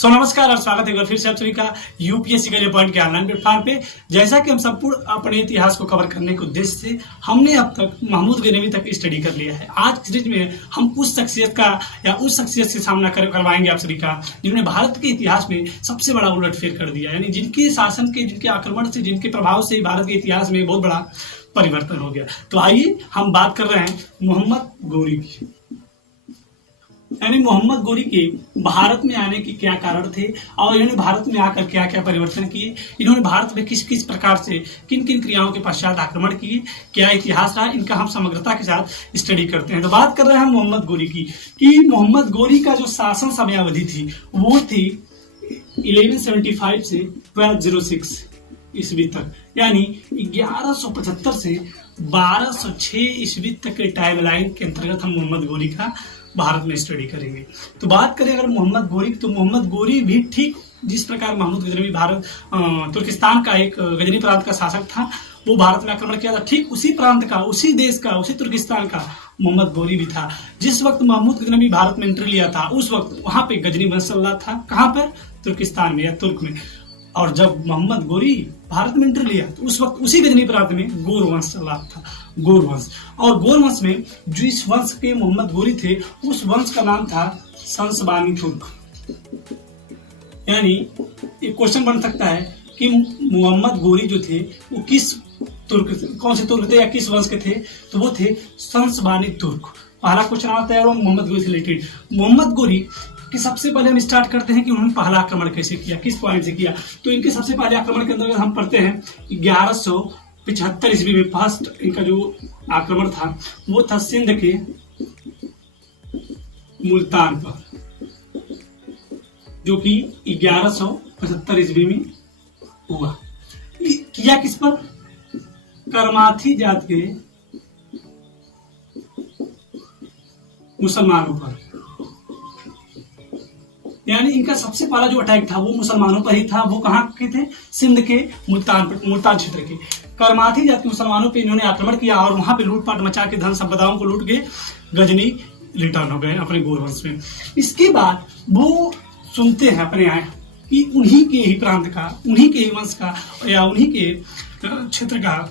नमस्कार और स्वागत है फिर से आप सभी का यूपीएससी करियर पॉइंट के ऑनलाइन प्लेटफॉर्म पे। जैसा कि हम संपूर्ण अपने इतिहास को कवर करने के उद्देश्य से हमने अब तक महमूद गजनवी तक स्टडी कर लिया है। आज की सीरीज में हम उस शख्सियत का या उस शख्सियत से सामना करवाएंगे आप सभी का जिन्होंने भारत के इतिहास में सबसे बड़ा उलटफेर कर दिया, यानी जिनके शासन के, जिनके आक्रमण से, जिनके प्रभाव से भारत के इतिहास में बहुत बड़ा परिवर्तन हो गया। तो आइए हम बात कर रहे हैं मोहम्मद गोरी की, यानी मोहम्मद गोरी के भारत में आने के क्या कारण थे और इन्होंने भारत में आकर क्या क्या परिवर्तन किए, इन्होंने भारत में किस किस प्रकार से किन किन क्रियाओं के पश्चात आक्रमण किए, क्या इतिहास रहा, इनका हम समग्रता के साथ स्टडी करते हैं। तो बात कर रहे हैं मोहम्मद गोरी की कि मोहम्मद गोरी का जो शासन समयावधि थी वो थी 1175 से 1206 ईस्वी तक, यानी 1175 से 1206 ईस्वी तक के टाइमलाइन के अंतर्गत हम मोहम्मद गोरी का भारत में स्टडी करेंगे। तो बात करें अगर मोहम्मद गोरी, तो मोहम्मद गोरी भी ठीक जिस प्रकार महमूद गजनवी भारत तुर्किस्तान का एक गजनी प्रांत का शासक था, वो भारत में आक्रमण किया था, ठीक उसी प्रांत का, उसी देश का, उसी तुर्किस्तान का मोहम्मद गोरी भी था। जिस वक्त महमूद गजनवी भारत में एंट्री लिया था उस वक्त वहां पे गजनी वंश चल रहा था। कहाँ पर? तुर्किस्तान में या तुर्क में। और जब मोहम्मद गोरी भारत में एंट्री लिया तो उस वक्त उसी गजनी प्रांत में गोर वंश चल रहा था, गोर वंश। और गोर वंश में जो इस वंश के मोहम्मद गोरी थे उस वंश का नाम था संसबानी तुर्क। यानी एक क्वेश्चन बन सकता है कि मोहम्मद गोरी जो थे वो किस तुर्क, कौन से तुर्क थे या किस वंश के थे? तो वो थे संसबानी तुर्क। पहला क्वेश्चन आता है मोहम्मद गोरी से रिलेटेड। मोहम्मद गोरी कि सबसे पहले हम स्टार्ट करते हैं कि उन्होंने पहला आक्रमण कैसे किया, किस पॉइंट से किया। तो इनके सबसे पहले आक्रमण के अंदर हम पढ़ते हैं 1175 ईस्वी में फर्स्ट इनका जो आक्रमण था वो था सिंध के मुल्तान पर, जो कि 1175 ईस्वी में हुआ। किया किस पर? करमाथी जात के मुसलमानों पर। यानी इनका सबसे पहला जो अटैक था वो मुसलमानों पर ही था। वो कहाँ के थे? सिंध के मुल्तान क्षेत्र के करमाथी जाति के मुसलमानों पे इन्होंने आक्रमण किया और वहां पे लूटपाट मचा के धन संपदाओं को लूट के गजनी रिटर्न हो गए अपने गोर वंश में। इसके बाद वो सुनते हैं अपने यहाँ कि उन्हीं के ही प्रांत का, उन्हीं के ही वंश का या उन्हीं के क्षेत्र का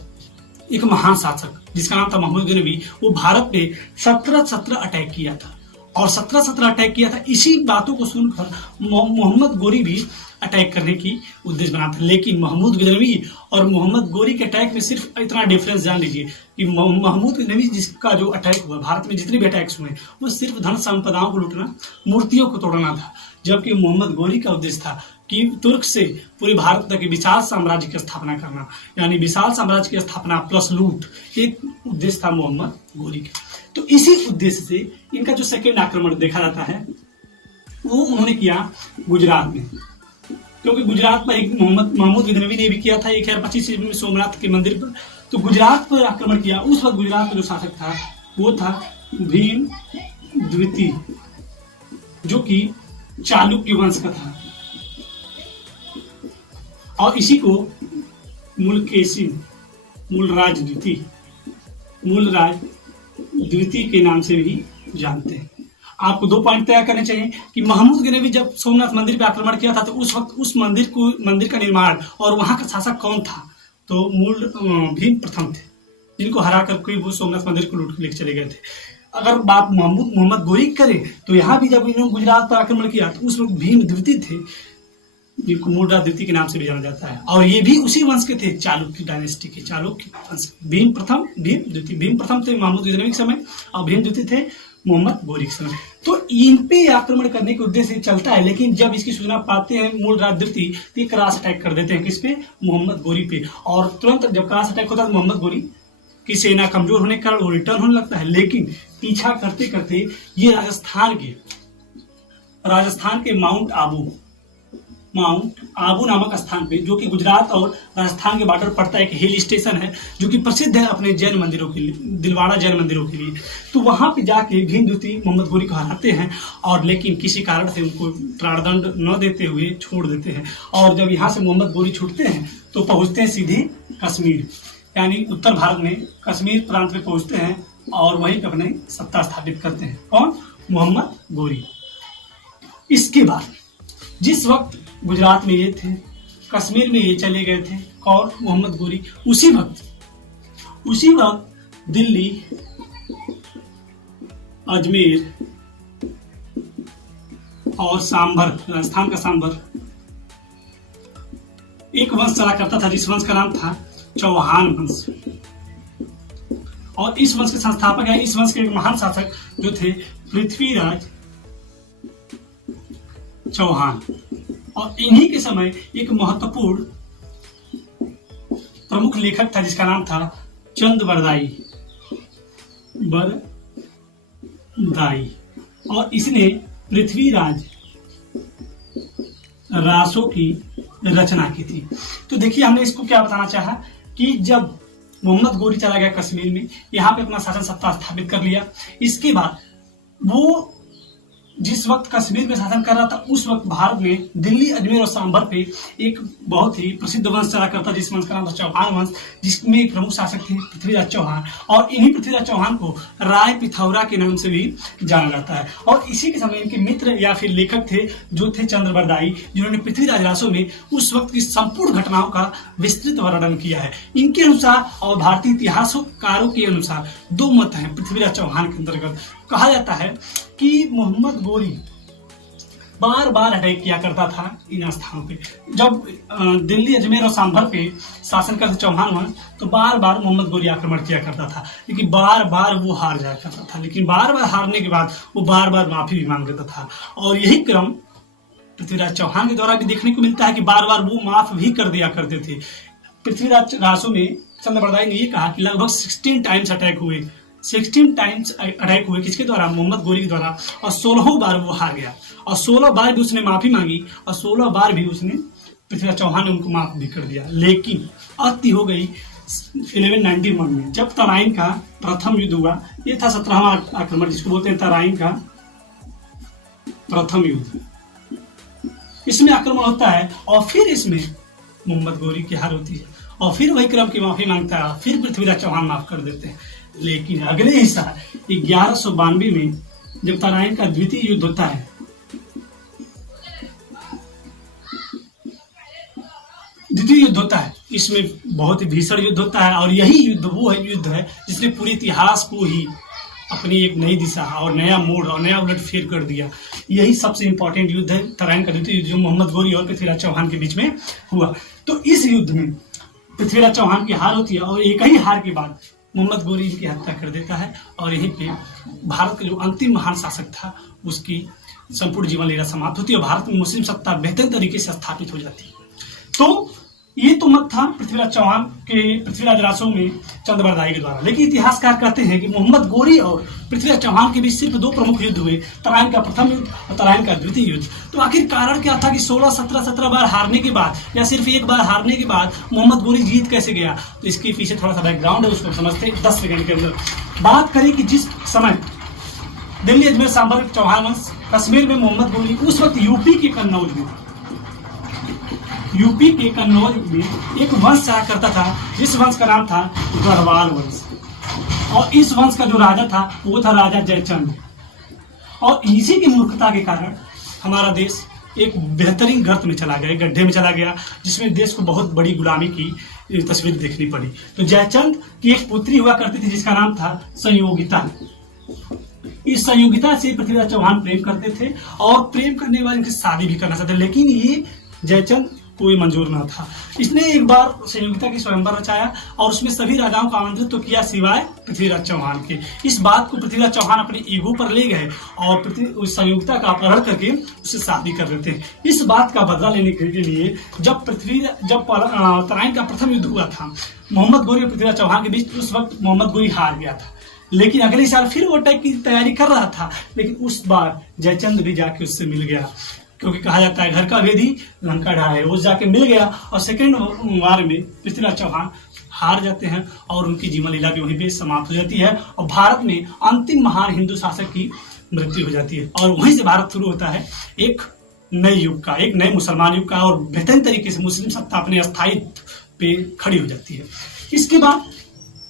एक महान शासक जिसका नाम था महमूद गजनवी, वो भारत पे 1717 अटैक किया था और 1717 अटैक किया था। इसी बातों को सुनकर मोहम्मद गोरी भी अटैक करने की उद्देश्य बना था। लेकिन महमूद गजनवी और मोहम्मद गोरी के अटैक में सिर्फ इतना डिफरेंस जान लीजिए कि महमूद गजनवी जिसका जो अटैक हुआ, भारत में जितने भी अटैक्स हुए वो सिर्फ धन संपदाओं को लूटना, मूर्तियों को तोड़ना था, जबकि मोहम्मद गोरी का उद्देश्य था कि तुर्क से पूरे भारत तक विशाल साम्राज्य की स्थापना करना, यानी विशाल साम्राज्य की स्थापना प्लस लूट, एक उद्देश्य था मोहम्मद गोरी का। तो इसी उद्देश्य से इनका जो सेकेंड आक्रमण देखा जाता है वो उन्होंने किया गुजरात में, क्योंकि गुजरात पर एक महमूद गजनवी ने भी किया था 1025 ईस्वी में सोमनाथ के मंदिर पर। तो गुजरात पर आक्रमण किया। उस वक्त गुजरात का जो शासक था वो था भीम द्वितीय, जो कि चालुक्य वंश का था, और इसी को मूलराज द्वितीय के नाम से भी जानते हैं। आपको 2 पॉइंट तैयार करने चाहिए कि महमूद गजनवी जब सोमनाथ मंदिर पर आक्रमण किया था तो उस वक्त उस मंदिर का निर्माण और वहां का शासक कौन था? तो भीम प्रथम थे, जिनको हरा कर वो सोमनाथ मंदिर को लूट लेकर चले गए थे। अगर बात मोहम्मद गोरी करें तो यहाँ भी जब इन्होंने गुजरात पर आक्रमण किया तो उस वक्त भीम द्वितीय थे, जिनको मूलराज द्वितीय के नाम से भी जाना जाता है, और ये भी उसी वंश के थे, चालुक्य डायनेस्टी के, चालुक्य वंश। भीम प्रथम, भीम द्वितीय। भीम प्रथम थे महमूद गजनवी के समय और भीम द्वितीय थे मोहम्मद गोरी के समय। तो इन पे आक्रमण करने के उद्देश्य से चलता है, लेकिन जब इसकी सूचना पाते हैं मूलराज द्वितीय तो क्रॉस अटैक कर देते हैं किस पे? मोहम्मद गोरी पे। और तुरंत जब क्रॉस अटैक होता है तो मोहम्मद गोरी की सेना कमजोर होने के कारण वो रिटर्न होने लगता है। लेकिन पीछा करते करते ये राजस्थान के माउंट आबू नामक स्थान पे, जो कि गुजरात और राजस्थान के बॉर्डर पड़ता है, एक हिल स्टेशन है जो कि प्रसिद्ध है अपने जैन मंदिरों के लिए, दिलवाड़ा जैन मंदिरों के लिए। तो वहां पे जाके भीम द्वितीय मोहम्मद गोरी को हराते हैं और लेकिन किसी कारण से उनको प्राणदंड न देते हुए छोड़ देते हैं। और जब यहाँ से मोहम्मद गोरी छूटते हैं तो पहुंचते हैं सीधे कश्मीर, यानी उत्तर भारत में कश्मीर प्रांत में पहुंचते हैं और वहीं पर अपने सत्ता स्थापित करते हैं। कौन? मोहम्मद गोरी। इसके बाद जिस वक्त गुजरात में ये थे, कश्मीर में ये चले गए थे और मोहम्मद गोरी, उसी वक्त दिल्ली, अजमेर और सांभर, राजस्थान का सांभर, एक वंश चला करता था जिस वंश का नाम था चौहान वंश। और इस वंश के संस्थापक है, इस वंश के एक महान शासक जो थे पृथ्वीराज चौहान। और इन्हीं के समय एक महत्वपूर्ण प्रमुख लेखक था जिसका नाम था चंद बरदाई। और इसने पृथ्वीराज रासो की रचना की थी। तो देखिए, हमने इसको क्या बताना चाहा कि जब मोहम्मद गोरी चला गया कश्मीर में, यहाँ पे अपना शासन सत्ता स्थापित कर लिया, इसके बाद वो जिस वक्त कश्मीर में शासन कर रहा था उस वक्त भारत में दिल्ली, अजमेर और सांभर पे एक बहुत ही प्रसिद्ध वंश चला करता, जिस वंश का नाम था चौहान वंश, जिसमें एक प्रमुख शासक थे पृथ्वीराज चौहान। और इन्हीं पृथ्वीराज चौहान को राय पिथौरा के नाम से भी जाना जाता है। और इसी के समय इनके मित्र या फिर लेखक थे जो थे चंद्र बरदाई, जिन्होंने पृथ्वीराज रासो में उस वक्त की संपूर्ण घटनाओं का विस्तृत वर्णन किया है। इनके अनुसार और भारतीय इतिहासकारों के अनुसार दो मत हैं पृथ्वीराज चौहान के अंतर्गत। कहा जाता है कि मोहम्मद गोरी बार बार अटैक किया करता था इन स्थानों पे। जब दिल्ली, अजमेर और सांभर पे शासन करते चौहान वंश, तो बार बार मोहम्मद गोरी आक्रमण किया करता था, लेकिन बार बार वो हार जाया करता था। लेकिन बार बार हारने के बाद वो बार बार माफी भी मांग लेता था। और यही क्रम पृथ्वीराज चौहान के द्वारा भी देखने को मिलता है कि बार बार वो माफ भी कर दिया करते थे। पृथ्वीराज रासो में चंद्र बरदाई ने ये कहा कि लगभग 16 टाइम्स अटैक हुए। 16 टाइम्स अटैक हुए किसके द्वारा? मोहम्मद गोरी के द्वारा। और 16 बार वो हार गया और 16 बार भी उसने माफी मांगी और 16 बार भी उसने पृथ्वीराज चौहान ने उनको माफ भी कर दिया। लेकिन अति हो गई 1191 में, जब तराइन का प्रथम युद्ध हुआ। ये था 17वां आक्रमण, जिसको बोलते हैं तराइन का प्रथम युद्ध। इसमें आक्रमण होता है और फिर इसमें मोहम्मद गोरी की हार होती है और फिर वही क्रम की माफी मांगता है, फिर पृथ्वीराज चौहान माफ कर देते हैं। लेकिन अगले ही साल 1192 में जब तराइन का द्वितीय युद्ध होता है, इसमें बहुत ही भीषण युद्ध होता है। और यही युद्ध वो युद्ध है जिसने पूरे इतिहास को ही अपनी एक नई दिशा और नया मोड़ और नया उलट फेर कर दिया। यही सबसे इंपॉर्टेंट युद्ध है, तराइन का द्वितीय युद्ध, जो मोहम्मद गोरी और पृथ्वीराज चौहान के बीच में हुआ। तो इस युद्ध में पृथ्वीराज चौहान की हार होती है और एक ही हार के बाद मोहम्मद गोरी इनकी हत्या कर देता है। और यहीं पे भारत का जो अंतिम महान शासक था उसकी संपूर्ण जीवन लीला समाप्त होती है और भारत में मुस्लिम सत्ता बेहतर तरीके से स्थापित हो जाती है। तो ये तो मत था पृथ्वीराज चौहान के पृथ्वीराज रासो में चंद बरदाई के द्वारा। लेकिन इतिहासकार कहते हैं कि मोहम्मद गोरी और पृथ्वीराज चौहान के बीच सिर्फ दो प्रमुख युद्ध हुए, तराइन का प्रथम युद्ध और तराइन का द्वितीय युद्ध। तो आखिर कारण क्या था कि 16-17 बार हारने के बाद या सिर्फ एक बार हारने के बाद मोहम्मद गोरी जीत कैसे गया? तो इसके पीछे थोड़ा सा बैकग्राउंड है, उसको समझते 10 सेकंड के अंदर। बात करें कि जिस समय दिल्ली, अजमेर, सांभर चौहान वंश, कश्मीर में मोहम्मद गोरी, उस वक्त यूपी के कन्नौज में एक वंश चला करता था जिस वंश का नाम था गढ़वाल वंश। और इस वंश का जो राजा था वो था राजा जयचंद। और इसी की मूर्खता के कारण हमारा देश एक बेहतरीन गर्त में चला गया, गड्ढे में चला गया, जिसमें देश को बहुत बड़ी गुलामी की तस्वीर देखनी पड़ी। तो जयचंद की एक पुत्री हुआ करती थी जिसका नाम था संयोगिता। इस संयोगिता से पृथ्वीराज चौहान प्रेम करते थे और प्रेम करने के बाद इनकी शादी भी करना चाहते, लेकिन ये जयचंद कोई मंजूर न था। इसने एक बार संयोगिता की स्वयंवर रचाया और उसमें सभी राजाओं को आमंत्रित तो किया सिवाय पृथ्वीराज चौहान के। इस बात को पृथ्वीराज चौहान अपने ईगो पर ले गए और उस संयोगिता का अपहरण करके उससे शादी कर देते हैं। इस बात का बदला लेने के लिए जब तराइन का प्रथम युद्ध हुआ था मोहम्मद गोरी और पृथ्वीराज चौहान के बीच, उस वक्त मोहम्मद गोरी हार गया था। लेकिन अगले साल फिर वो अटैक की तैयारी कर रहा था, लेकिन उस बार जयचंद भी जाके उससे मिल गया, क्योंकि कहा जाता है घर का भेदी लंका ढाए। वो जाके मिल गया और सेकेंड वार में पृथ्वीराज चौहान हार जाते हैं और उनकी जीवन लीला भी वहीं पे समाप्त हो जाती है और भारत में अंतिम महान हिंदू शासक की मृत्यु हो जाती है। और वहीं से भारत शुरू होता है एक नए युग का, एक नए मुसलमान युग का, और बेहतरीन तरीके से मुस्लिम सत्ता अपने स्थायित्व पे खड़ी हो जाती है। इसके बाद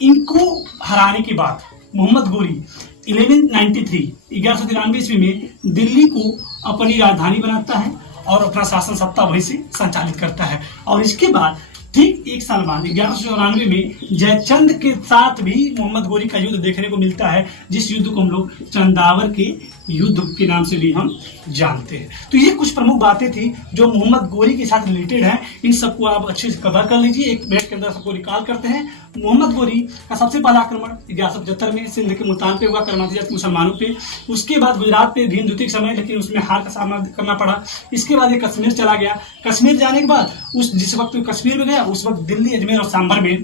इनको हराने के बाद मोहम्मद गोरी 1193 ईस्वी में दिल्ली को अपनी राजधानी बनाता है और अपना शासन सत्ता वहीं से संचालित करता है। और इसके बाद ठीक 1 साल बाद 1194 में जयचंद के साथ भी मोहम्मद गोरी का युद्ध देखने को मिलता है, जिस युद्ध को हम लोग चंदावर के युद्ध के नाम से भी हम जानते हैं। तो ये कुछ प्रमुख बातें थी जो मोहम्मद गोरी के साथ रिलेटेड हैं। इन सबको आप अच्छे से कवर कर लीजिए, एक मिनट के अंदर सबको रिकॉल करते हैं। मोहम्मद गोरी का सबसे पहला आक्रमण 1175 में सिंध के मुल्तान पे हुआ, कर्नाटक जाति मुसलमानों पे। उसके बाद गुजरात पे भीम द्वितीय समय, लेकिन उसमें हार का सामना करना पड़ा। इसके बाद ये कश्मीर चला गया। कश्मीर जाने के बाद जिस वक्त कश्मीर में गया उस वक्त दिल्ली, अजमेर और सांभर में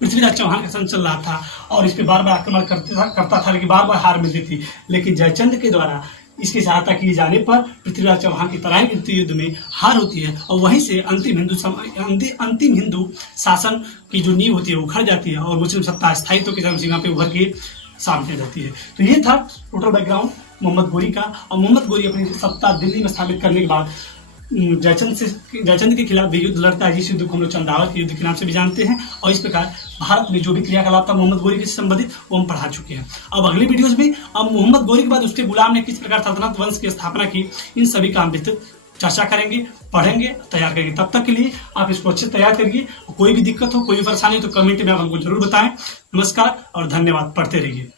पृथ्वीराज चौहान का शासन चल रहा था और इस पे बार बार आक्रमण करता था, लेकिन बार बार हार मिलती थी। लेकिन जयचंद के द्वारा इसकी सहायता किए जाने पर पृथ्वीराज चौहान की तराई के युद्ध में हार होती है और वहीं से अंतिम हिंदू शासन की जो नींव होती है वो उखड़ जाती है और मुस्लिम सत्ता स्थायित्व की सीमा पे उभर के सामने रहती है। तो ये था टोटल बैकग्राउंड मोहम्मद गोरी का। और मोहम्मद गोरी अपनी सत्ता दिल्ली में स्थापित करने के बाद जयचंद के खिलाफ भी युद्ध लड़ता है, जिस युद्ध को हम लोग चंदावर के युद्ध के नाम से भी जानते हैं। और इस प्रकार भारत में जो भी क्रियाकलाप था मोहम्मद गोरी के संबंधित वो हम पढ़ा चुके हैं। अब अगली वीडियोस में अब मोहम्मद गोरी के बाद उसके गुलाम ने किस प्रकार सल्तनत वंश की स्थापना की, इन सभी का हम विस्तृत चर्चा करेंगे, पढ़ेंगे, तैयार करेंगे। तब तक के लिए आप इसको अच्छे तैयार करिए। कोई भी दिक्कत हो, कोई भी परेशानी हो तो कमेंट में आप हमको जरूर बताएं। नमस्कार और धन्यवाद। पढ़ते रहिए।